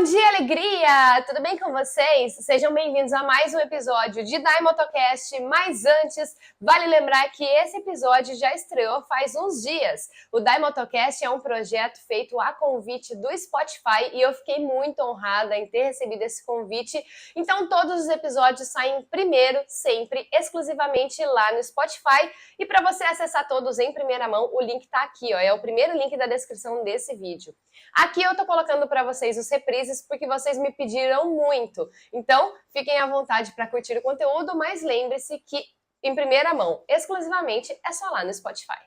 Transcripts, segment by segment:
Bom dia, alegria! Tudo bem com vocês? Sejam bem-vindos a mais um episódio de Dai Motocast, mas antes, vale lembrar que esse episódio já estreou faz uns dias. O Dai Motocast é um projeto feito a convite do Spotify e eu fiquei muito honrada em ter recebido esse convite. Então, todos os episódios saem primeiro, sempre, exclusivamente lá no Spotify. E para você acessar todos em primeira mão, o link tá aqui, ó. É o primeiro link da descrição desse vídeo. Aqui eu tô colocando para vocês os reprises porque vocês me pediram muito. Então, fiquem à vontade para curtir o conteúdo, mas lembre-se que em primeira mão, exclusivamente, é só lá no Spotify.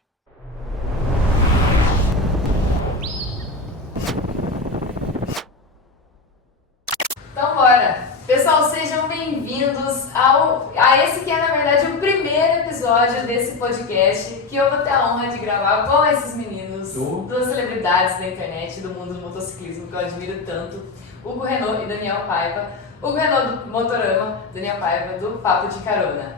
Então, bora! Pessoal, sejam bem-vindos a esse que é, na verdade, o primeiro episódio desse podcast que eu vou ter a honra de gravar com esses meninos, duas celebridades da internet, do mundo do motociclismo, que eu admiro tanto, Hugo Renault e Daniel Paiva. Hugo Renault do Motorama, Daniel Paiva do Papo de Carona.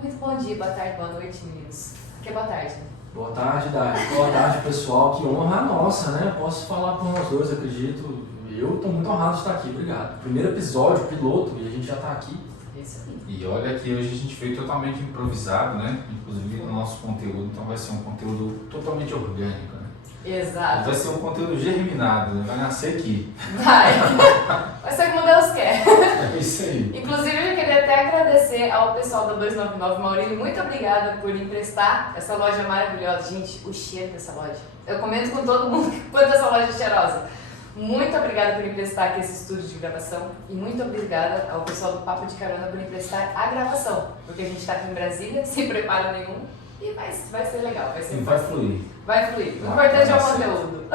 Muito bom dia, boa tarde, boa noite, meninos. Aqui é boa tarde, né? Boa tarde, Dai. Boa tarde, pessoal. Que honra nossa, né? Posso falar por nós dois, acredito. Eu estou muito honrado de estar aqui, obrigado. Primeiro episódio, piloto, e a gente já está aqui. Isso aí. E olha que hoje a gente veio totalmente improvisado, né? Inclusive no nosso conteúdo, então vai ser um conteúdo totalmente orgânico, né? Exato. Vai ser um conteúdo germinado, né? Vai nascer aqui. Vai ser como Deus quer. É isso aí. Inclusive, eu queria até agradecer ao pessoal da 299 Maurílio. Muito obrigada por emprestar essa loja maravilhosa. Gente, o cheiro dessa loja. Eu comento com todo mundo quanto essa loja é cheirosa. Muito obrigada por emprestar aqui esse estúdio de gravação e muito obrigada ao pessoal do Papo de Carona por emprestar a gravação, porque a gente está aqui em Brasília, sem preparo nenhum, e vai ser legal, vai ser Vai fluir. Vai fluir. O importante é o conteúdo.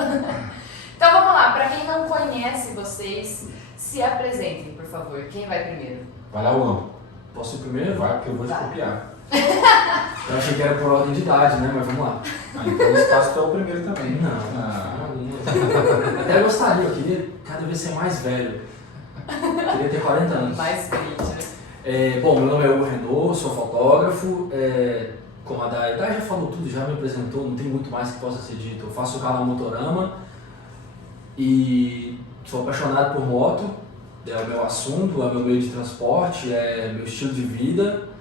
Então vamos lá, para quem não conhece vocês, se apresentem, por favor. Quem vai primeiro? Vai lá, Hugo. Posso ir primeiro? Vai, porque eu vou te copiar. Eu achei que era por ordem de idade, né? Mas vamos lá. Então nesse caso tu é o primeiro também. Não. Até eu gostaria, eu queria cada vez ser mais velho. Eu queria ter 40 anos. Mais crítica. Bom, meu nome é Hugo Renault, sou fotógrafo. Como a Dai já falou tudo, já me apresentou, não tem muito mais que possa ser dito. Eu faço o canal Motorama e sou apaixonado por moto. É o meu assunto, é o meu meio de transporte, é meu estilo de vida.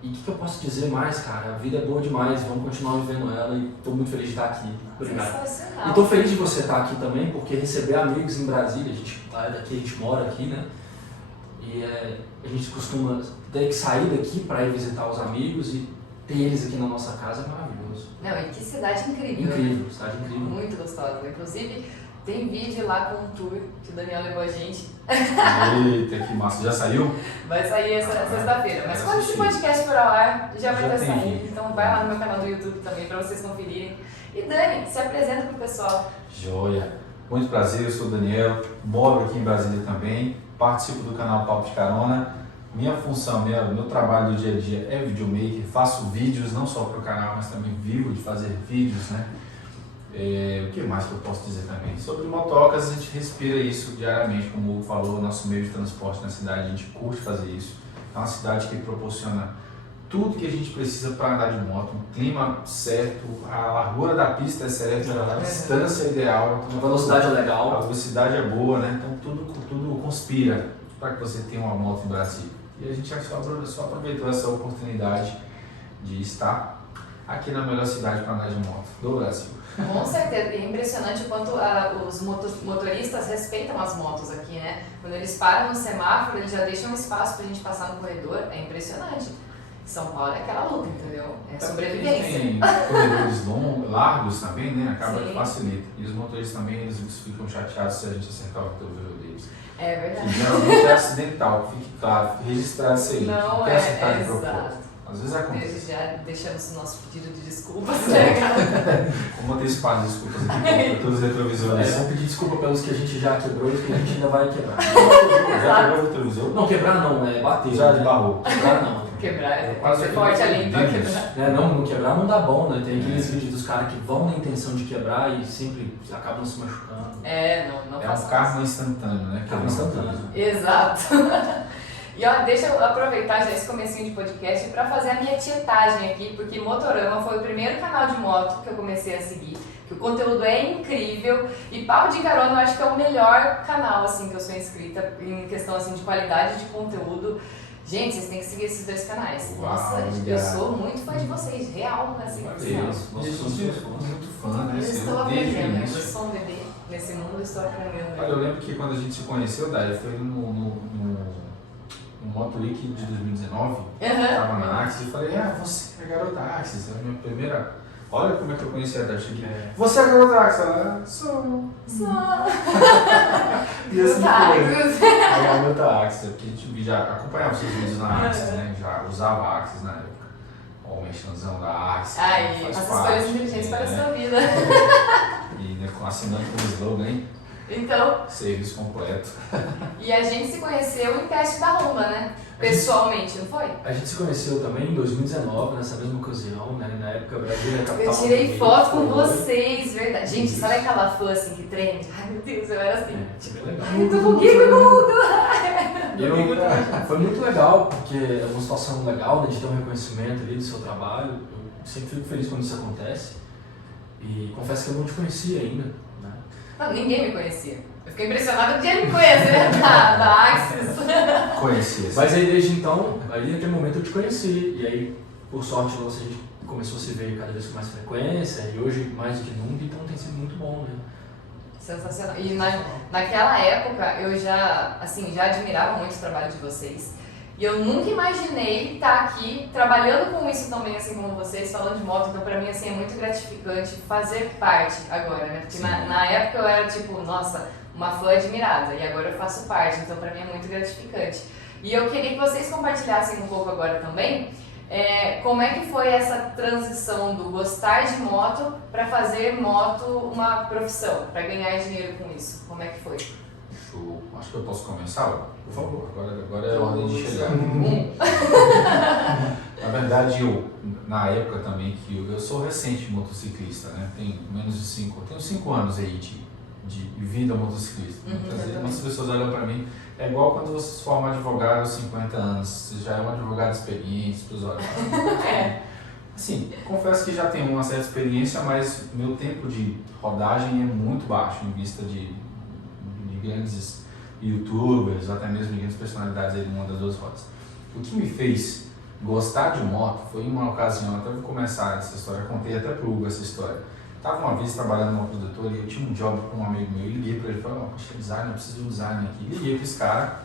E o que eu posso dizer mais, cara? A vida é boa demais, vamos continuar vivendo ela e estou muito feliz de estar aqui. Obrigado. E estou feliz de você estar aqui também, porque receber amigos em Brasília, a gente é daqui, a gente mora aqui, né? E a gente costuma ter que sair daqui para ir visitar os amigos e ter eles aqui na nossa casa é maravilhoso. Não, e que cidade incrível. Incrível, cidade incrível. Muito gostosa. Inclusive, tem vídeo lá com um tour que o Daniel levou a gente. Eita, que massa. Já saiu? Vai sair essa sexta-feira. Mas quando esse podcast for ao ar, já vai ter saído. vídeo. Então vai lá no meu canal do YouTube também para vocês conferirem. E Dani, se apresenta pro pessoal. Joia. Muito prazer, eu sou o Daniel, moro aqui em Brasília também, participo do canal Papo de Carona. Minha função, meu trabalho do dia a dia é videomaker, faço vídeos não só para o canal, mas também vivo de fazer vídeos, né? O que mais que eu posso dizer também? Sobre motocas, a gente respira isso diariamente, como o Hugo falou, nosso meio de transporte na cidade, a gente curte fazer isso. É uma cidade que proporciona tudo que a gente precisa para andar de moto, um clima certo, a largura da pista é certa, a distância é ideal, A velocidade é a legal. velocidade é boa, né? Então tudo conspira para que você tenha uma moto em Brasília. E a gente só aproveitou essa oportunidade de estar aqui na melhor cidade para andar de moto do Brasil. Com certeza, é impressionante o quanto os motoristas respeitam as motos aqui, né? Quando eles param no semáforo, eles já deixam espaço pra gente passar no corredor, é impressionante. São Paulo é aquela luta, entendeu? É sobrevivência. Tem corredores largos também, né? Acaba Sim. que facilita. E os motoristas também, eles ficam chateados se a gente acertar o retrovisor deles. É verdade. Que geralmente é acidental, fique claro, fique registrado isso aí. Não tem acertar de exato. propósito. Às vezes acontece. Desde já deixamos o nosso pedido de desculpas, né? Vamos antecipar as desculpas aqui para todos os retrovisores. Vamos pedir desculpa pelos que a gente já quebrou e os que a gente ainda vai quebrar. Já quebrou o retrovisor? Não, quebrar não, é bater. Já né? esbarrou. Quebrar não. Quebrar, Eu tem quase que ser forte ali, então vídeos. quebrar. Não quebrar não dá bom, né? Tem aqueles vídeos dos caras que vão na intenção de quebrar e sempre acabam se machucando. Não É um façam karma instantâneo, né? Karma instantâneo. Exato. E ó, deixa eu aproveitar já esse comecinho de podcast para fazer a minha tietagem aqui, porque Motorama foi o primeiro canal de moto que eu comecei a seguir, que o conteúdo é incrível e Papo de Carona eu acho que é o melhor canal assim que eu sou inscrita em questão assim de qualidade de conteúdo. Gente, vocês têm que seguir esses dois canais. Uau, Nossa, eu obrigado. sou muito fã de vocês, real, assim. Deus, nós somos muito fã, né? Eu Desde estou o aprendendo, eu início. sou um bebê nesse mundo, eu estou aprendendo. Olha, eu lembro que quando a gente se conheceu, Dai, foi no Moto Week de 2019, tava na Axis, e falei, você é a garota Axis, é a minha primeira... Olha como é que eu conheci a Dai, cheguei. Você é a garota Axis? Ela, sou. E assim foi. A garota Axis, porque a gente já acompanhava os seus vídeos na Axis, né? Já usava a Axis na época. Ó, o mexanzão da Axis. Aí, faz faça parte, escolhas inteligentes para a sua vida. E né, assinando com o slogan, hein? Então, Serviço completo. e a gente se conheceu em teste da Roma, né? Pessoalmente, não foi? A gente se conheceu também em 2019, nessa mesma ocasião, né? Na época, Brasília era a capital. Eu tirei do foto com mundo, vocês, verdade. Gente, sabe aquela fã assim que treme? Ai meu Deus, eu era assim. Foi bem legal. Ai, tô com Kiko no mundo! Foi muito legal, porque é uma situação legal, né, de ter um reconhecimento ali do seu trabalho. Eu sempre fico feliz quando isso acontece. E confesso que eu não te conhecia ainda, né? Não, ninguém me conhecia. Eu fiquei impressionada porque ele me conhece, né? Da Axis. Conheci. Mas aí desde então, ali naquele momento eu te conheci. E aí, por sorte nossa, a gente começou a se ver cada vez com mais frequência. E hoje mais do que nunca, então tem sido muito bom, né? Sensacional. E naquela época eu já admirava muito o trabalho de vocês. E eu nunca imaginei estar aqui trabalhando com isso também, assim como vocês, falando de moto. Então, pra mim, assim, é muito gratificante fazer parte agora, né? Porque na época eu era tipo, nossa, uma fã admirada. E agora eu faço parte. Então, pra mim é muito gratificante. E eu queria que vocês compartilhassem um pouco agora também como é que foi essa transição do gostar de moto para fazer moto uma profissão, para ganhar dinheiro com isso. Como é que foi? Show. Acho que eu posso começar? Por favor, agora é a ordem de chegar. Na verdade, na época também que eu sou recente motociclista, né? Tenho tenho 5 anos aí de vida motociclista. Muitas pessoas olham para mim, é igual quando você se forma advogado aos 50 anos, você já é um advogado experiente, as pessoas olham. Assim, confesso que já tenho uma certa experiência, mas meu tempo de rodagem é muito baixo em vista de grandes youtubers, ou até mesmo de grandes personalidades aí do mundo das duas rodas. O que me fez gostar de moto foi uma ocasião, até vou começar essa história, eu contei até pro Hugo essa história. Estava uma vez trabalhando numa produtora e eu tinha um job com um amigo meu, e liguei para ele e falei, poxa, designer, eu preciso de um designer aqui. Liguei para esse cara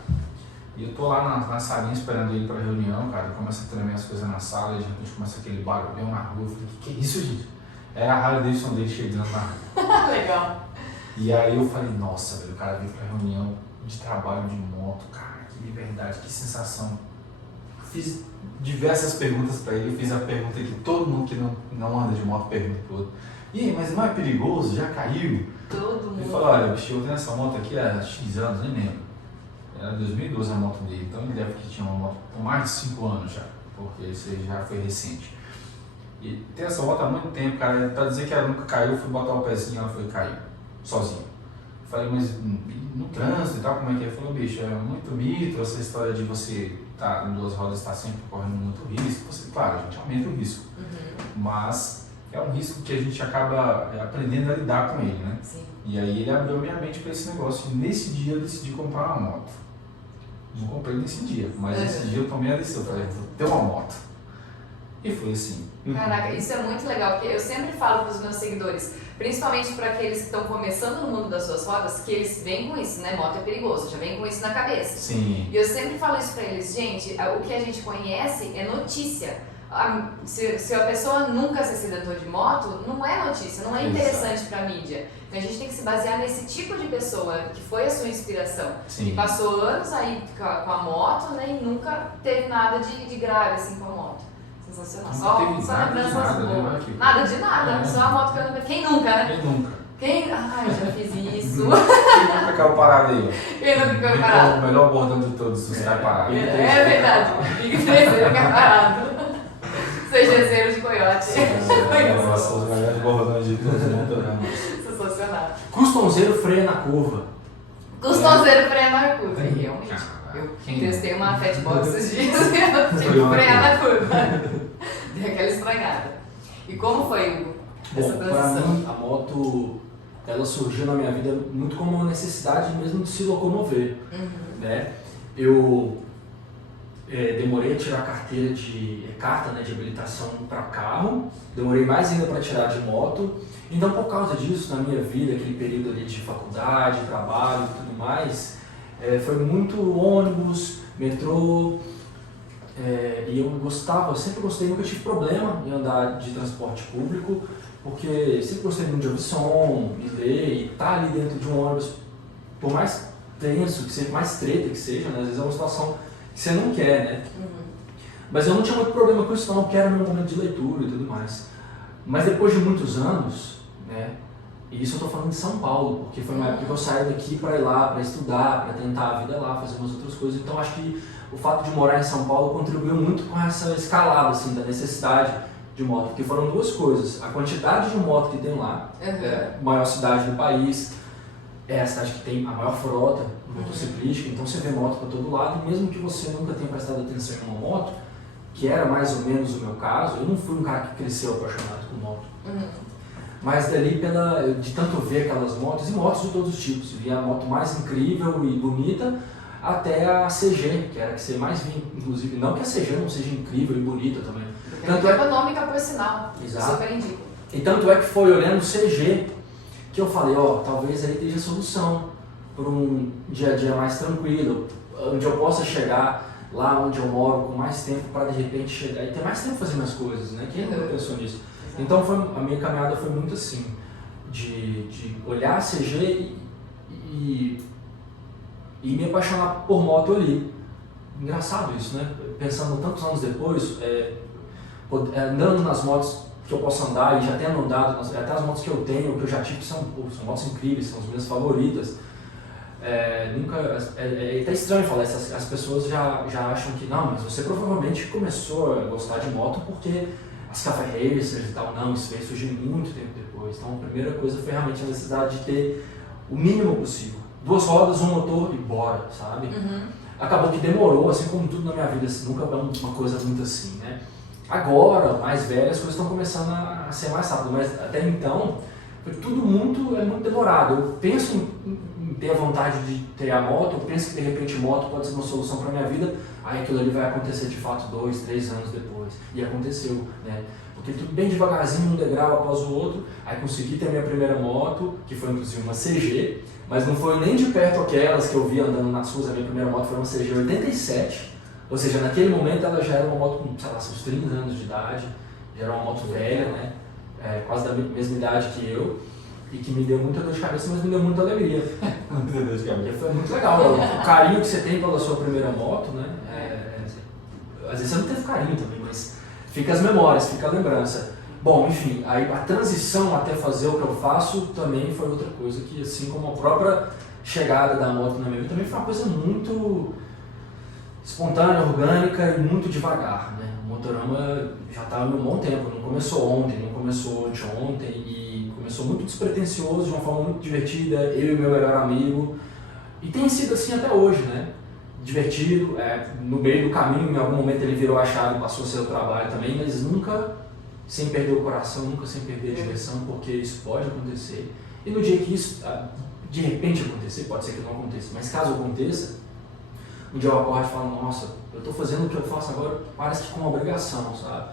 e eu tô lá na salinha esperando ele para reunião, cara, eu começo a tremer as coisas na sala e de repente começa aquele barulhão na rua, eu falei, que é isso, gente? Era a Harley Davidson dele chegando na rua. Legal. E aí eu falei, nossa, velho, o cara veio pra reunião de trabalho de moto, cara, que liberdade, que sensação. Fiz diversas perguntas pra ele, eu fiz a pergunta que todo mundo que não anda de moto pergunta pro outro. E aí, mas não é perigoso? Já caiu? Todo mundo. Ele falou, olha, bicho, eu tenho essa moto aqui há X anos, nem lembro. Era 2012 a moto dele, então ele deve que tinha uma moto com mais de 5 anos já, porque isso aí já foi recente. E tem essa moto há muito tempo, cara, pra dizer que ela nunca caiu, eu fui botar o pezinho e ela foi cair, sozinha. Falei, mas no trânsito e tal, como é que é? Ele falou, bicho, é muito mito essa história de você estar em duas rodas, estar sempre correndo muito risco. Você, claro, a gente aumenta o risco, mas é um risco que a gente acaba aprendendo a lidar com ele, né? Sim. E aí ele abriu minha mente para esse negócio. E nesse dia eu decidi comprar uma moto. Não comprei nesse dia, mas nesse dia eu tomei a decisão. Falei, vou ter uma moto. E foi assim. Caraca, isso é muito legal, porque eu sempre falo para os meus seguidores, principalmente para aqueles que estão começando no mundo das suas rodas, que eles vêm com isso, né? Moto é perigoso, já vem com isso na cabeça. Sim. E eu sempre falo isso para eles, gente, o que a gente conhece é notícia. Se a pessoa nunca se acidentou de moto, não é notícia, não é interessante para a mídia. Então a gente tem que se basear nesse tipo de pessoa que foi a sua inspiração. Sim. E passou anos aí com a moto, né? E nunca teve nada de grave assim com a moto. Sensacional. Só lembranças boas. Nada de nada. Só a moto que eu não... Quem nunca, né? Quem nunca? Ai, já fiz isso. Quem nunca caiu parado aí? Quem nunca caiu parado? O melhor bordão de todos, você cai parado. É verdade. Fique terceiro, cai parado. CGZero de coiote. Nossa, os melhores bordões de todos, Motorama. Sensacional. Customzeiro freia na curva. Customzeiro freia na curva, realmente. Eu Quem? testei uma Fatbox esses dias e eu tive que frear na curva. Dei aquela estranhada. E como foi, Hugo, essa Bom, para transição? mim, a moto, ela surgiu na minha vida muito como uma necessidade mesmo de se locomover, né? Eu demorei a tirar a carteira carta, né, de habilitação para carro, demorei mais ainda para tirar de moto. Então, por causa disso, na minha vida, aquele período ali de faculdade, trabalho e tudo mais, foi muito ônibus, metrô, e eu sempre gostei, nunca tive problema em andar de transporte público, porque sempre gostei muito de ouvir som, me ler e estar ali dentro de um ônibus, por mais tenso, que seja, mais treta que seja, né? Às vezes é uma situação que você não quer, né? Mas eu não tinha muito problema com isso não, que era no momento de leitura e tudo mais. Mas depois de muitos anos, né? E isso eu estou falando de São Paulo, porque foi uma época que eu saí daqui para ir lá, para estudar, para tentar a vida lá, fazer umas outras coisas. Então acho que o fato de morar em São Paulo contribuiu muito com essa escalada, assim, da necessidade de moto. Porque foram duas coisas. A quantidade de moto que tem lá, a maior cidade do país, é a cidade que tem a maior frota motociclística, então você vê moto para todo lado, e mesmo que você nunca tenha prestado atenção em uma moto, que era mais ou menos o meu caso, eu não fui um cara que cresceu apaixonado com moto. Mas dali, de tanto ver aquelas motos, e motos de todos os tipos, via a moto mais incrível e bonita, até a CG, que era a que você mais via, inclusive, não que a CG não seja incrível e bonita também. Porque é muito econômica, por sinal. Exato. Super indico. E tanto é que foi olhando o CG que eu falei, talvez aí esteja a solução para um dia a dia mais tranquilo, onde eu possa chegar lá onde eu moro com mais tempo para de repente chegar e ter mais tempo para fazer minhas coisas, né? Quem nunca pensou nisso? Então a minha caminhada foi muito assim, de olhar a CG e me apaixonar por moto ali. Engraçado isso, né? Pensando tantos anos depois, andando nas motos que eu posso andar e já tendo andado, até as motos que eu tenho, que eu já tive, são motos incríveis, são as minhas favoritas. É até estranho falar isso, as pessoas já acham que não, mas você provavelmente começou a gostar de moto porque as Cafe Racers e tal, não, isso veio surgir muito tempo depois. Então a primeira coisa foi realmente a necessidade de ter o mínimo possível. 2 rodas, um motor e bora, sabe? Acabou que demorou, assim como tudo na minha vida, assim, nunca é uma coisa muito assim, né? Agora, mais velho, as coisas estão começando a ser mais rápido, mas até então foi tudo muito demorado. Eu penso em ter a vontade de ter a moto, eu penso que de repente moto pode ser uma solução para a minha vida, aí aquilo ali vai acontecer de fato 2, 3 anos depois. E aconteceu, né? Porque tudo bem devagarzinho, um degrau após o outro, aí consegui ter a minha primeira moto, que foi inclusive uma CG, mas não foi nem de perto aquelas que eu vi andando nas ruas. A minha primeira moto foi uma CG 87, ou seja, naquele momento ela já era uma moto com, sei lá, seus 30 anos de idade, já era uma moto velha, né? Quase da mesma idade que eu, e que me deu muita dor de cabeça, mas me deu muita alegria. Foi muito legal, o carinho que você tem pela sua primeira moto, né? Às vezes você não teve carinho também, mas fica as memórias, fica a lembrança. Bom, enfim, aí a transição até fazer o que eu faço também foi outra coisa que, assim como a própria chegada da moto na minha vida, também foi uma coisa muito espontânea, orgânica e muito devagar, né? O Motorama já está há um bom tempo, não começou ontem, não começou anteontem, e começou muito despretensioso, de uma forma muito divertida, eu e meu melhor amigo, e tem sido assim até hoje, né? Divertido, no meio do caminho, em algum momento ele virou a chave, passou a ser o trabalho também, mas nunca sem perder o coração, nunca sem perder a direção, porque isso pode acontecer. E no dia que isso de repente acontecer, pode ser que não aconteça, mas caso aconteça, um dia eu acordo e falo, nossa, eu estou fazendo o que eu faço agora, parece que com uma obrigação, sabe?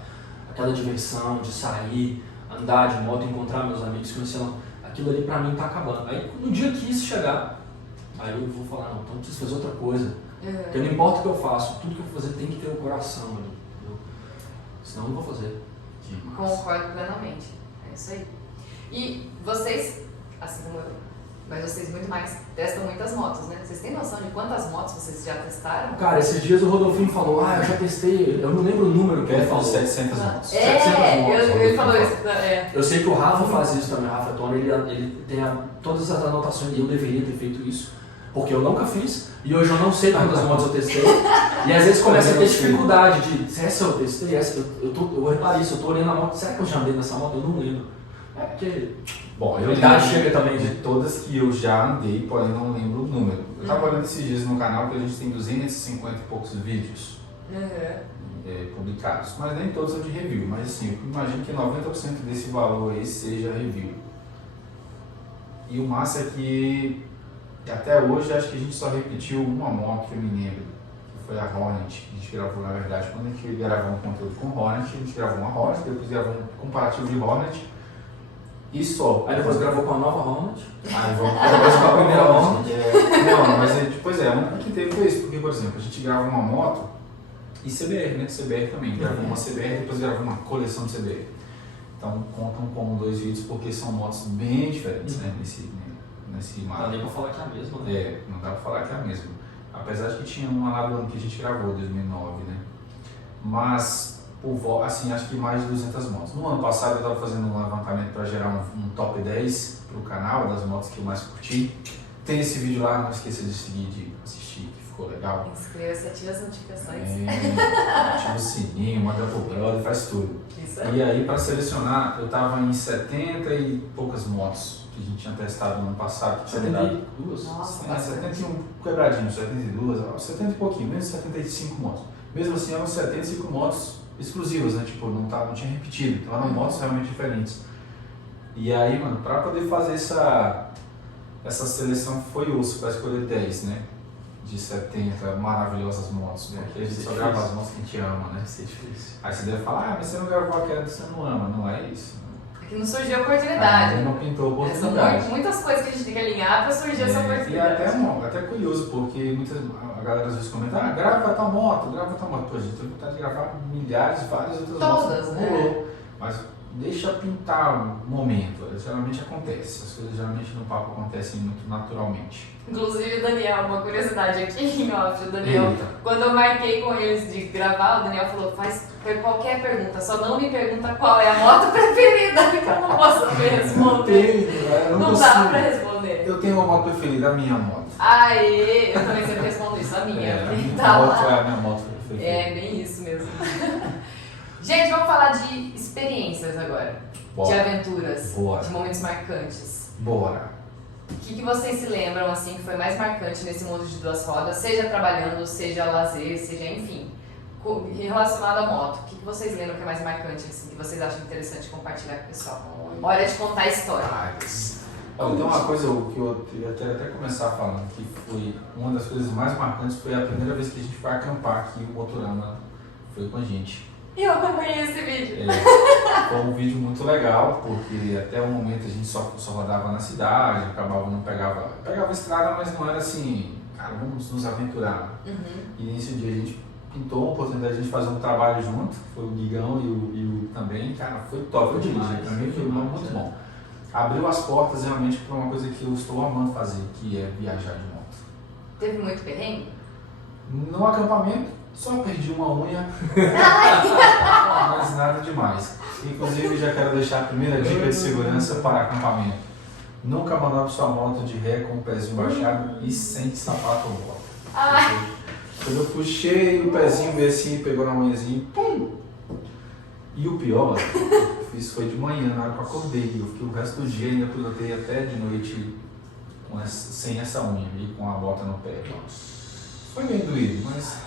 Aquela diversão de sair, andar de moto, encontrar meus amigos, conhecendo, aquilo ali pra mim tá acabando. Aí no dia que isso chegar, aí eu vou falar, não, então eu preciso fazer outra coisa. Porque não importa o que eu faço, tudo que eu vou fazer tem que ter o coração ali, entendeu? Senão eu não vou fazer. Concordo plenamente, é isso aí. E vocês, assim como eu, mas vocês muito mais testam muitas motos, né? Vocês têm noção de quantas motos vocês já testaram? Cara, esses dias o Rodolfinho falou, eu já testei, eu não lembro o número que ele falou. 700 motos. 700 motos, ele falou isso. Eu sei que o Rafa faz isso também, o Rafa Tony, ele tem todas as anotações, e eu deveria ter feito isso, porque eu nunca fiz, e hoje eu não sei quantas motos eu testei, e às vezes começa a ter dificuldade de, essa eu testei, eu reparei isso, eu tô olhando a moto, será que eu já andei nessa moto? Eu não lembro. Porque... Bom, eu a idade chega também de todas que eu já andei, porém não lembro o número. Eu tava olhando esses dias no canal que a gente tem 250 e poucos vídeos publicados, mas nem todos são de review, mas assim, eu imagino que 90% desse valor aí seja review. E o massa é que até hoje acho que a gente só repetiu uma moto que eu me lembro, que foi a Hornet, que a gente gravou na verdade, quando a gente gravou um conteúdo com Hornet, a gente gravou uma Hornet, depois gravou um comparativo de Hornet e só. Aí depois gravou com a nova Hornet. Aí Depois com a primeira Hornet. Não, mas pois é, a única que teve foi isso, porque por exemplo, a gente grava uma moto e CBR, né? CBR também, gravou uma CBR e depois gravou uma coleção de CBR. Então contam como 2 vídeos porque são motos bem diferentes, né? Nesse Não dá nem pra falar que é a mesma, né? não dá pra falar que é a mesma. Apesar de que tinha uma lá do ano que a gente gravou, 2009, né? Mas, assim, acho que mais de 200 motos. No ano passado eu estava fazendo um levantamento para gerar um top 10 pro canal, das motos que eu mais curti. Tem esse vídeo lá, não esqueça de seguir, de assistir, que ficou legal. Inscreva-se, ative as notificações. Ativa o sininho, manda pro brother, faz tudo. Isso aí. E aí, para selecionar, eu estava em 70 e poucas motos que a gente tinha testado no ano passado. 72? Nossa, 71 quebradinho, 72, 70 e pouquinho, menos 75 motos. Mesmo assim, eram 75 motos exclusivas, né? Tipo, não tinha repetido, então eram motos realmente diferentes. E aí, mano, pra poder fazer essa seleção foi osso, pra escolher 10, né? De 70 maravilhosas motos, né? Aqui a gente só grava as motos que a gente ama, né? Isso é difícil. Aí você deve falar, mas você não gravou aquela que você não ama, não é isso? Aqui não surgiu a oportunidade. Não pintou a São oportunidade. muitas coisas que a gente tem que alinhar para surgir essa E oportunidade. até curioso, porque a galera às vezes comenta, grava tal moto, grava tal moto. Pô, a gente tem vontade de gravar milhares, várias outras motos. Todas, Não né? rolou. Mas deixa pintar o momento, geralmente acontece. As coisas geralmente no papo acontecem muito naturalmente. Inclusive o Daniel, uma curiosidade aqui em off, o Daniel, Eita. quando eu marquei com eles de gravar, o Daniel falou, faz qualquer pergunta, só não me pergunta qual é a moto preferida, que eu não vou saber responder. Não dá pra responder. Eu tenho uma moto preferida, a minha moto. Aê, eu também sempre respondo isso, a minha. A minha Tá moto lá. é a minha moto preferida. É, bem isso mesmo. Gente, vamos falar de experiências agora. Bora. De aventuras, Bora. de momentos marcantes. Bora. O que vocês se lembram, assim, que foi mais marcante nesse mundo de 2 rodas, seja trabalhando, seja lazer, seja, enfim, relacionado à moto? O que vocês lembram que é mais marcante, assim, que vocês acham interessante compartilhar com o pessoal? Hora de contar a história. Olha, tem uma coisa que eu ia até começar falando, que foi uma das coisas mais marcantes, foi a primeira vez que a gente foi acampar aqui, o Motorama foi com a gente. E eu acompanhei esse vídeo. Foi um vídeo muito legal, porque até o momento a gente só rodava na cidade, pegava a estrada, mas não era assim, cara, vamos nos aventurar. E nesse dia a gente pintou uma oportunidade de a gente fazer um trabalho junto, foi o Guigão e o também, cara, foi top, Foi demais, pra mim foi foi demais, muito bom. Abriu as portas realmente para uma coisa que eu estou amando fazer, que é viajar de moto. Teve muito perrengue? No acampamento, só perdi uma unha, mas nada demais. Inclusive, já quero deixar a primeira dica de segurança para acampamento. Nunca manobre sua moto de ré com o pezinho baixado e sem sapato ou bota. Quando eu puxei o pezinho, veio assim, pegou na unhazinha, pum! E o pior, eu fiz foi de manhã, na hora que eu acordei. Eu fiquei o resto do dia, ainda pilotei até de noite sem essa unha e com a bota no pé. Foi bem doído, mas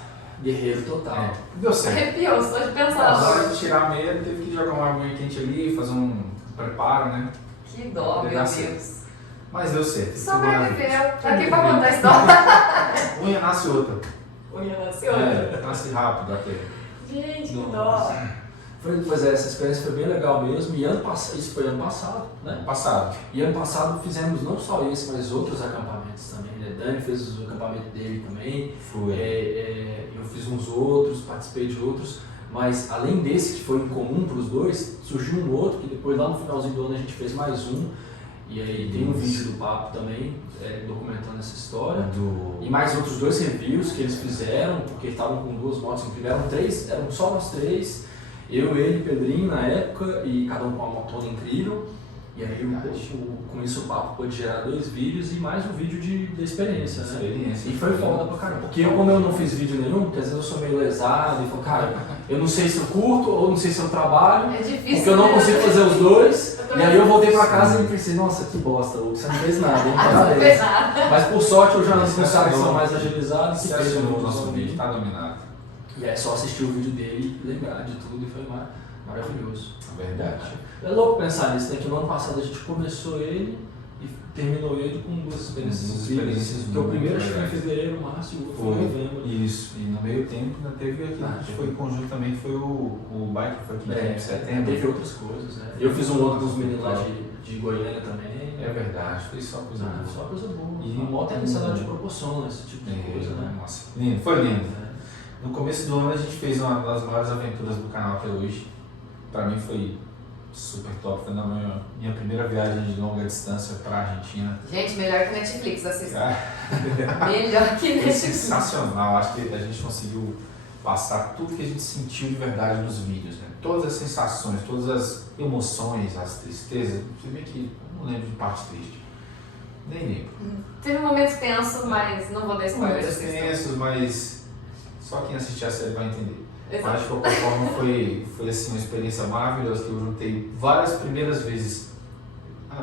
Guerreiro total. deu certo. Arrepiou, só de Na pensar. hora de tirar a meia, teve que jogar uma água quente ali, fazer um preparo, né? Que dó, meu Deus. Mas deu certo. Sobreviveu. Tá aqui pra contar a história. Unha nasce outra. Unha nasceu. Nasce rápido até. Gente, que dó. Pois é, essa experiência foi bem legal mesmo. E isso foi ano passado, né? Passado. E ano passado fizemos não só esse, mas outros acampamentos também. Né? Dani fez o acampamento dele também. Foi. Eu fiz uns outros, participei de outros. Mas além desse, que foi em comum para os dois, surgiu um outro, que depois lá no finalzinho do ano a gente fez mais um. E aí tem um vídeo do papo também, documentando essa história. E mais outros 2 reviews que eles fizeram, porque estavam com 2 motos incríveis. Eram só nós 3. Eu, ele, Pedrinho na época, e cada um com uma motona incrível. E aí, com isso, o papo pôde gerar 2 vídeos e mais um vídeo da experiência, né? E foi foda pra caramba. Porque como eu não fiz vídeo nenhum, porque às vezes eu sou meio lesado e falo, cara, eu não sei se eu curto ou não sei se eu trabalho, É difícil, porque eu não consigo fazer os dois. E aí eu voltei pra casa Sim. e pensei, nossa, que bosta, Hugo, você não fez nada, hein? Não fez Parabéns. nada. Mas por sorte eu já ando com caras que são mais agilizados que Se fez assinou o um nosso vídeo, vídeo. tá dominado. E é só assistir o vídeo dele e lembrar de tudo e foi maravilhoso. Verdade. É louco pensar nisso, né? Que no ano passado a gente começou ele e terminou ele com 2 experiências incríveis. Porque o primeiro acho que foi em fevereiro, março e o outro foi em novembro. Isso, e no meio tempo ainda teve aquilo que foi conjunto também, foi o bike, foi aqui em setembro. Teve outras coisas, né? Eu fiz um outro com os meninos lá de Goiânia também. É verdade, foi só coisa boa. Só coisa boa. E a moto é a te proporciona esse tipo de coisa, né? Nossa, lindo, foi lindo. No começo do ano a gente fez uma das maiores aventuras do canal até hoje. Pra mim foi super top, foi na minha primeira viagem de longa distância pra Argentina. Gente, melhor que Netflix, assista. Ah, Melhor que foi Netflix. sensacional, acho que a gente conseguiu passar tudo que a gente sentiu de verdade nos vídeos, né? Todas as sensações, todas as emoções, as tristezas. Você vê que eu não lembro de parte triste. Nem lembro. Teve momentos tensos, mas não vou dar spoiler. Momentos assistam. tensos, mas só quem assistir a série vai entender. Mas Exato. de qualquer forma foi assim, uma experiência maravilhosa que eu juntei várias primeiras vezes.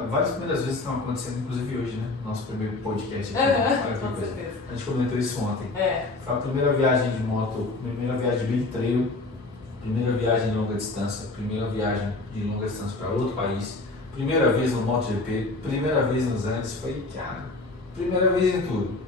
Várias primeiras vezes estão acontecendo, inclusive hoje, né? Nosso primeiro podcast aqui. Olha que Com coisa. certeza. A gente comentou isso ontem. É. Foi a primeira viagem de moto, primeira viagem de big trail, primeira viagem de longa distância, primeira viagem de longa distância para outro país, primeira vez no MotoGP, primeira vez nos Andes, foi, cara, primeira vez em tudo.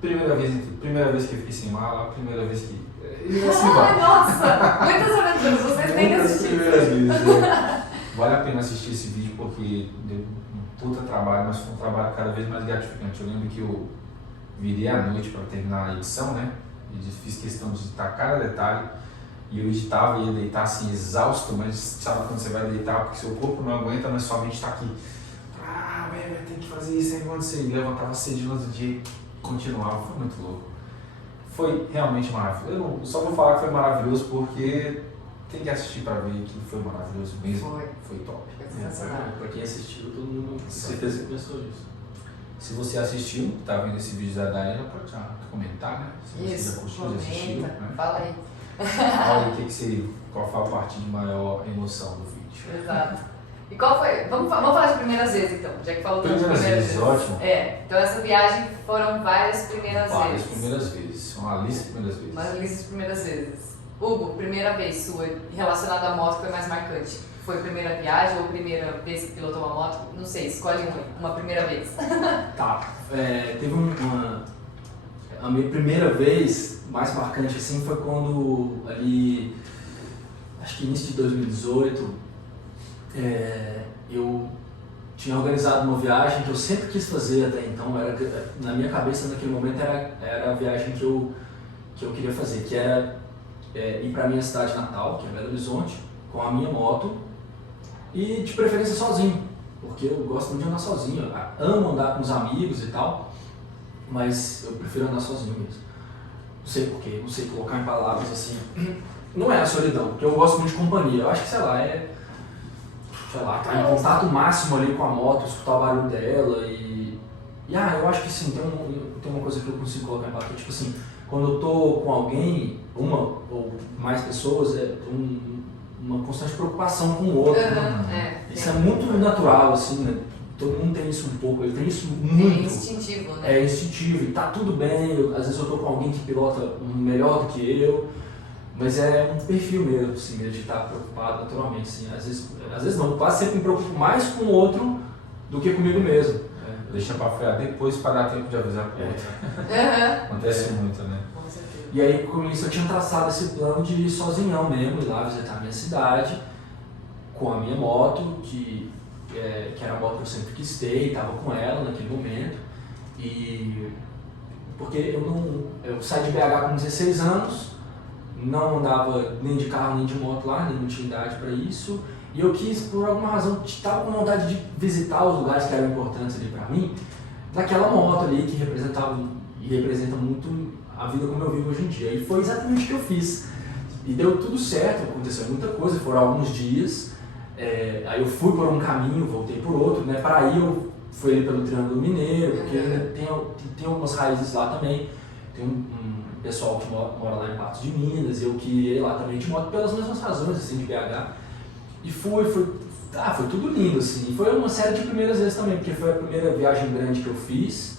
Primeira vez em tudo. Primeira vez que eu fiquei sem mala, primeira vez que... E assim vai. Nossa, muitas aventuras, vocês têm que Muitas assistir. primeiras vezes, né? Vale a pena assistir esse vídeo porque deu um puta trabalho, mas foi um trabalho cada vez mais gratificante. Eu lembro que eu virei à noite para terminar a edição, né? E fiz questão de editar cada detalhe. E eu editava e ia deitar assim, exausto, mas sabe quando você vai deitar porque seu corpo não aguenta, mas sua mente está aqui. Velho, vai ter que fazer isso aí quando você levantava cedo no outro dia e continuava. Foi muito louco. Foi realmente maravilhoso. Eu só vou falar que foi maravilhoso porque tem que assistir para ver que foi maravilhoso mesmo. Foi top. Foi sensacional. Pra quem assistiu, todo mundo com certeza que pensou nisso. Se você assistiu, tá vendo esse vídeo da Daiane, pode já comentar, né? Se você Isso, já curtiu, já assistiu, comenta, né? fala aí. Fala aí qual foi a parte de maior emoção do vídeo. Exato. E qual foi? Vamos falar de primeiras vezes então, já que falou tanto de Primeiras primeiras vezes, vezes. ótimo. É, então essa viagem foram várias primeiras Várias vezes. primeiras vezes, uma lista de primeiras vezes. Uma lista de primeiras vezes. Hugo, primeira vez sua relacionada à moto que foi mais marcante? Foi a primeira viagem ou a primeira vez que pilotou uma moto? Não sei, escolhe uma primeira vez. Tá, teve a minha primeira vez mais marcante assim foi quando ali, acho que início de 2018, eu tinha organizado uma viagem que eu sempre quis fazer até então, na minha cabeça naquele momento era a viagem que eu queria fazer, que era ir para minha cidade natal, que é Belo Horizonte, com a minha moto e de preferência sozinho, porque eu gosto muito de andar sozinho, eu amo andar com os amigos e tal, mas eu prefiro andar sozinho mesmo. Não sei porquê, não sei colocar em palavras assim, não é a solidão, porque eu gosto muito de companhia, eu acho que sei lá, tá em contato máximo ali com a moto, escutar o barulho dela eu acho que sim, tem uma coisa que eu consigo colocar em palavras, tipo assim, quando eu tô com alguém, uma ou mais pessoas, uma constante preocupação com o outro. Isso é muito natural, assim, né? Todo mundo tem isso um pouco, ele tem isso muito. É instintivo, né? É instintivo, e tá tudo bem, às vezes eu tô com alguém que pilota melhor do que eu, mas é um perfil mesmo, assim, de estar preocupado naturalmente, assim. Às vezes não, quase sempre me preocupo mais com o outro do que comigo mesmo. Deixa pra frear depois para dar tempo de avisar pro outro. Acontece muito, né? Com certeza. E aí, com isso, eu tinha traçado esse plano de ir sozinhão mesmo, ir lá visitar a minha cidade, com a minha moto, que era a moto que eu sempre quis ter, e estava com ela naquele momento. Porque eu saí de BH com 16 anos, não andava nem de carro nem de moto lá, nem não tinha idade para isso. E eu quis, por alguma razão, estava com vontade de visitar os lugares que eram importantes ali para mim, naquela moto ali que representa muito a vida como eu vivo hoje em dia. E foi exatamente o que eu fiz. E deu tudo certo, aconteceu muita coisa, foram alguns dias. Aí eu fui por um caminho, voltei por outro, né? Para aí eu fui ali pelo Triângulo Mineiro, porque ainda tem algumas raízes lá também. Tem um pessoal que mora lá em Patos de Minas, eu que ia lá também de moto pelas mesmas razões, assim, de BH. E foi tudo lindo, assim. E foi uma série de primeiras vezes também, porque foi a primeira viagem grande que eu fiz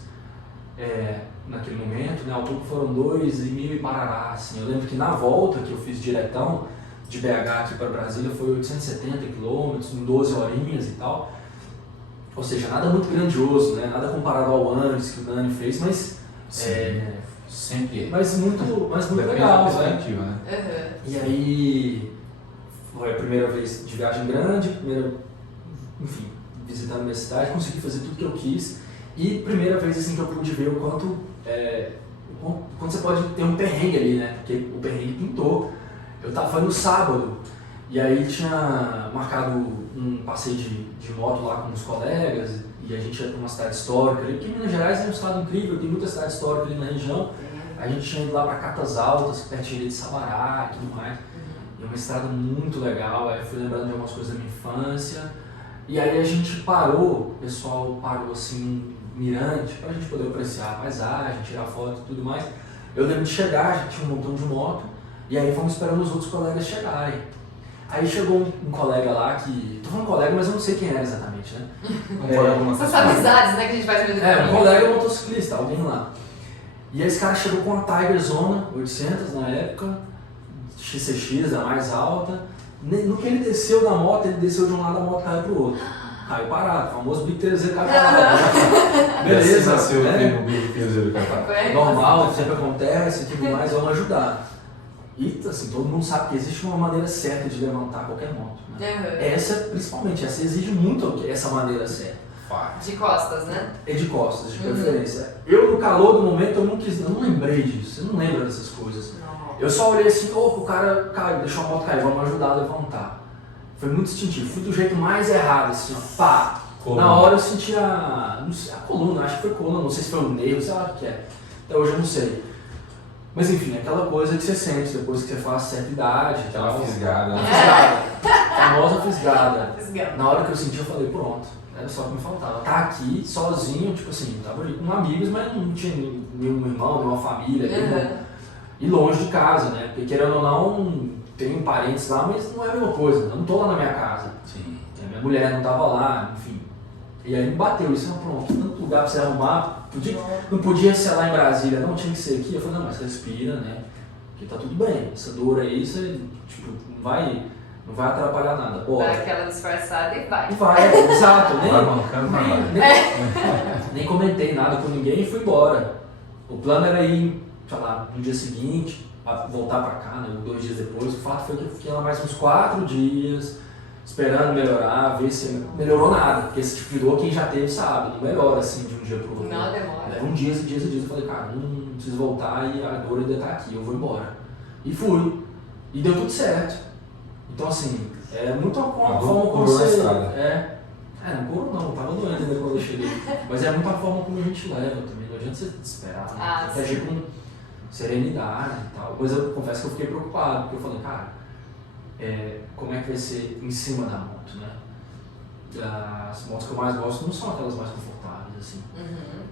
naquele momento, né? Ao todo foram 2,5 e parará, assim. Eu lembro que na volta que eu fiz diretão, de BH aqui para Brasília, foi 870 quilômetros, em 12 horinhas e tal. Ou seja, nada muito grandioso, né? Nada comparado ao antes que o Dani fez, mas... Sempre Mas muito legal, né? E aí, foi a primeira vez de viagem grande, enfim, visitando a minha cidade, consegui fazer tudo que eu quis. E primeira vez assim, que eu pude ver o quanto você pode ter um perrengue ali, né? Porque o perrengue pintou. Foi no sábado, e aí tinha marcado um passeio de moto lá com os colegas, e a gente ia para uma cidade histórica ali, porque Minas Gerais é um estado incrível, tem muita cidade histórica ali na região. A gente tinha ido lá para Catas Altas, pertinho de Sabará e tudo mais. E uma estrada muito legal, aí eu fui lembrando de algumas coisas da minha infância. E aí a gente parou, o pessoal parou assim, mirante, pra gente poder apreciar a paisagem, tirar foto e tudo mais. Eu lembro de chegar, a gente tinha um montão de moto, e aí fomos esperando os outros colegas chegarem. Aí chegou um colega lá que... Tô falando colega, mas eu não sei quem era exatamente, né? Essas amizades, né, que a gente faz um colega motociclista, alguém lá. E aí esse cara chegou com uma Tiger Zona 800 na época, XCX, a mais alta. No que ele desceu da moto, ele desceu de um lado, a moto caiu pro outro. Caiu parado, o famoso Big 3 caiu parado. Beleza, nasceu né? o Big 3 caiu parado. Normal, sempre acontece e tudo mais, vamos ajudar. E assim, todo mundo sabe que existe uma maneira certa de levantar qualquer moto. Né? Essa, principalmente, essa exige muito essa maneira certa. De costas, né? É de costas, de preferência. Eu, no calor do momento, eu não lembrei disso, eu não lembro dessas coisas. Não. Eu só olhei assim, o cara caiu, deixou a moto cair, vamos ajudar a levantar. Foi muito instintivo, fui do jeito mais errado, assim, ó, pá. Coluna. Na hora eu senti a coluna, acho que foi coluna, não sei se foi um nervo, sei lá o que é. Até hoje eu não sei. Mas enfim, aquela coisa que você sente depois que você faz certa idade. Aquela fisgada. Famosa fisgada. Fisgada. Na hora que eu senti, eu falei, pronto. Era só o que me faltava. Tá aqui, sozinho, tipo assim, tava ali com amigos, mas não tinha nenhum irmão, nenhuma família. E longe de casa, né? Porque querendo ou não, tenho parentes lá, mas não é a mesma coisa. Eu não tô lá na minha casa. Sim. A minha mulher não tava lá, enfim. E aí me bateu isso, pronto, tanto lugar pra você arrumar. Não podia ser lá em Brasília, não tinha que ser aqui. Eu falei, não, mas respira, né? Porque tá tudo bem. Essa dor aí, você tipo, não vai atrapalhar nada. Bora. Dá aquela disfarçada e vai. E vai, exato. Nem comentei nada com ninguém e fui embora. O plano era ir, sei lá, no dia seguinte, voltar pra cá, né, 2 dias depois. O fato foi que eu fiquei lá mais uns 4 dias, esperando melhorar, ver se melhorou nada. Porque esse tipo de dor, quem já teve sabe, não melhora assim de um dia pro outro. Não demora. Leva dias e dias. Eu falei, cara, não preciso voltar e a dor ainda tá aqui, eu vou embora. E fui. E deu tudo certo. Então assim, é muito a forma como você... não curou não, tava doendo ainda quando eu cheguei. Mas é muito a forma como a gente leva também, não adianta você esperar, né? Você agir com serenidade e tal. Mas eu confesso que eu fiquei preocupado, porque eu falei, cara, como é que vai ser em cima da moto, né? As motos que eu mais gosto não são aquelas mais confortáveis, assim.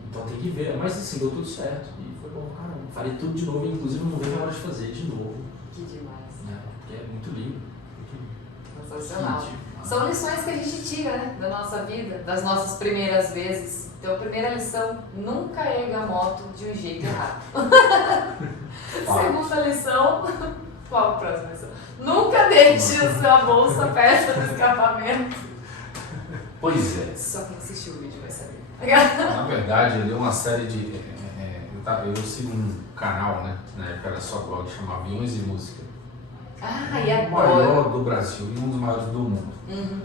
Então tem que ver, mas assim, deu tudo certo e foi bom, caramba. Farei tudo de novo, inclusive não vejo a hora de fazer de novo. Que demais. Né? Porque é muito lindo. Sensacional. São lições que a gente tira, né, da nossa vida, das nossas primeiras vezes. Então, a primeira lição, nunca erga a moto de um jeito errado. Segunda lição, qual a próxima lição? Nunca deixe a sua bolsa perto do escapamento. Pois é. Só quem assistiu o vídeo vai saber. Na verdade, ele é uma série de... eu sigo um canal, né, na época era só blog, chamava Aviões e Música. E o maior do Brasil e um dos maiores do mundo. Uhum.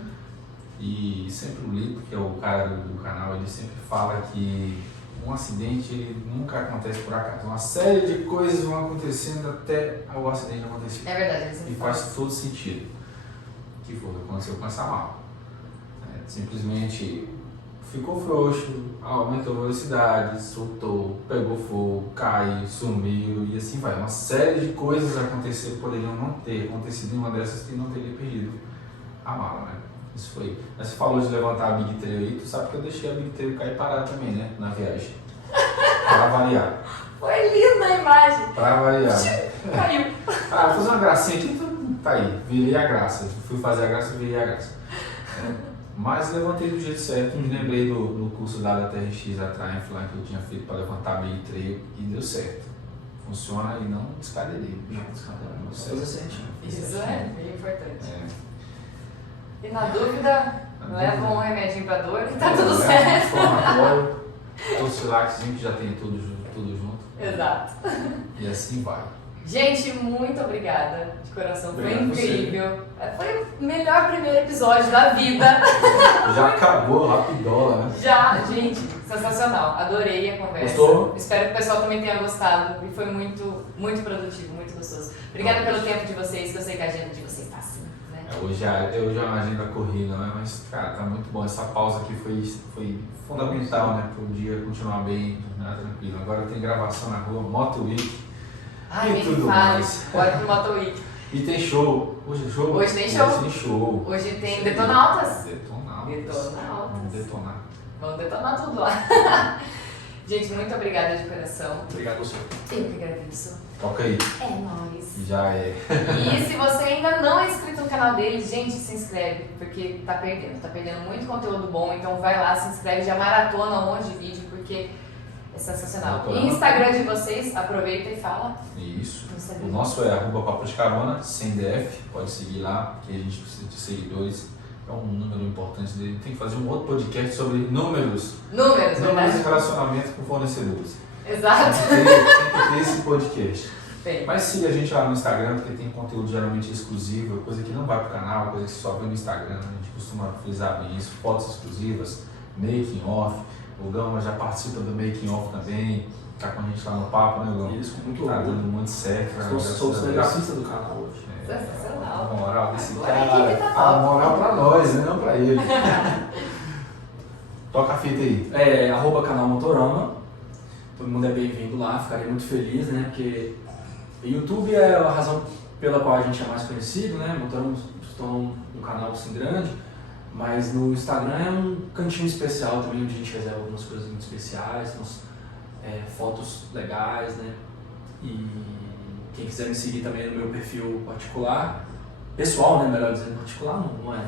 E sempre o Lito, que é o cara do canal, ele sempre fala que um acidente ele nunca acontece por acaso. Uma série de coisas vão acontecendo até o acidente acontecer. É verdade. E faz todo sentido. Que foi o que aconteceu com essa mala. Simplesmente ficou frouxo, aumentou a velocidade, soltou, pegou fogo, caiu, sumiu e assim vai. Uma série de coisas aconteceram, poderiam não ter acontecido em uma dessas que não teria perdido a mala, né? Isso foi. Mas você falou de levantar a Big Trail aí, tu sabe que eu deixei a Big Trail cair parada também, né? Na viagem. Pra variar. Foi linda a imagem. Pra variar. Caiu. Ah, vou fazer uma gracinha aqui, então tá aí. Virei a graça. Fui fazer a graça e virei a graça. Mas levantei do jeito certo. Me lembrei do curso da TRX, a Triumph lá que eu tinha feito para levantar a Big Trail e deu certo. Funciona e não descaderei. Não, coisa certinho. Isso é bem importante. É. E na dúvida, leva um remedinho pra dor e tá tudo Leva certo. Formatório, Tocilaxzinho que já tem tudo junto. Exato. E assim vai. Gente, muito obrigada. De coração, Obrigado foi a você. incrível. Foi o melhor primeiro episódio da vida. Já acabou, rapidola, né? Já, gente, sensacional. Adorei a conversa. Gostou? Espero que o pessoal também tenha gostado. E foi muito, muito produtivo, muito gostoso. Obrigada pelo tempo de vocês, que eu sei que a agenda de vocês tá assim, né? Hoje é uma agenda corrida, né? Mas, cara, tá muito bom. Essa pausa aqui foi fundamental, né? Pro dia continuar bem, né? Tranquilo. Agora tem gravação na rua, Moto Week. Ai, E nem tudo me fale. mais. Bora pro Moto Week. E tem show. Hoje é show? Hoje tem show. Hoje tem show. Hoje tem Detonautas. Detonautas. Detonautas. Vamos detonar. Vamos detonar tudo lá. Gente, muito obrigada de coração. Obrigado a você. Eu que agradeço. Toca aí. É nóis. Já é. E se você ainda não é inscrito no canal dele, gente, se inscreve, porque tá perdendo muito conteúdo bom, então vai lá, se inscreve, já maratona um monte de vídeo, porque é sensacional. E Instagram de vocês, aproveita e fala. Isso. No Instagram. O nosso é @papo_de_carona, sem DF, pode seguir lá, porque a gente precisa de seguidores. É um número importante dele. Tem que fazer um outro podcast sobre números. Números, Números verdade? de relacionamento com fornecedores. Exato. Tem que ter esse podcast. Bem, Mas siga a gente lá no Instagram, porque tem conteúdo geralmente exclusivo, coisa que não vai pro canal, coisa que só vem no Instagram. A gente costuma frisar bem isso, fotos exclusivas, making off. O Gama já participa do making off também, tá com a gente lá no papo, né, Gama? Isso, muito Tá orgulho. dando muito certo. Sou o cinegrafista do canal hoje. sensacional. A moral desse Agora a equipe cara. tá A top. moral pra nós, né? Não pra ele. Toca a fita aí. @canal Motorama. Todo mundo é bem-vindo lá, ficarei muito feliz, né? Porque o YouTube é a razão pela qual a gente é mais conhecido, né? Motorama se tornou um canal assim grande, mas no Instagram é um cantinho especial também, onde a gente reserva algumas coisas muito especiais, temos fotos legais, né? E quem quiser me seguir também no meu perfil particular, pessoal, né? Melhor dizendo, particular não é.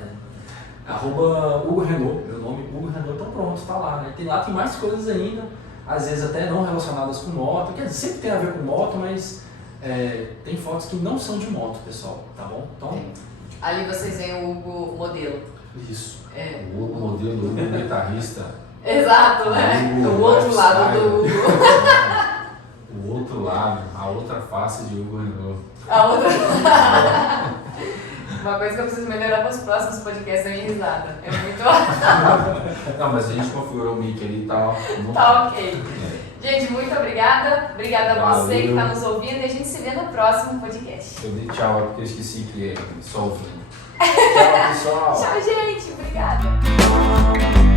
@Hugo Renault, meu nome Hugo Renault, então pronto, tá lá, né? Lá tem mais coisas ainda, às vezes até não relacionadas com moto, quer dizer, sempre tem a ver com moto, mas tem fotos que não são de moto, pessoal, tá bom? Então, Ali vocês veem o Hugo modelo. isso. O Hugo modelo, o Hugo guitarrista. Exato, né? Hugo O outro lado lifestyle. do Hugo. O outro lado, a outra face de Hugo Renault. A outra. Uma coisa que eu preciso melhorar para os próximos podcasts é a minha risada. É muito. Não, mas a gente configurou o mic ali e tal. Tá ok. Gente, muito obrigada. Obrigada a você Valeu. que está nos ouvindo e a gente se vê no próximo podcast. Eu dei tchau porque eu esqueci que é só ouvindo. Tchau, pessoal. Tchau, gente. Obrigada.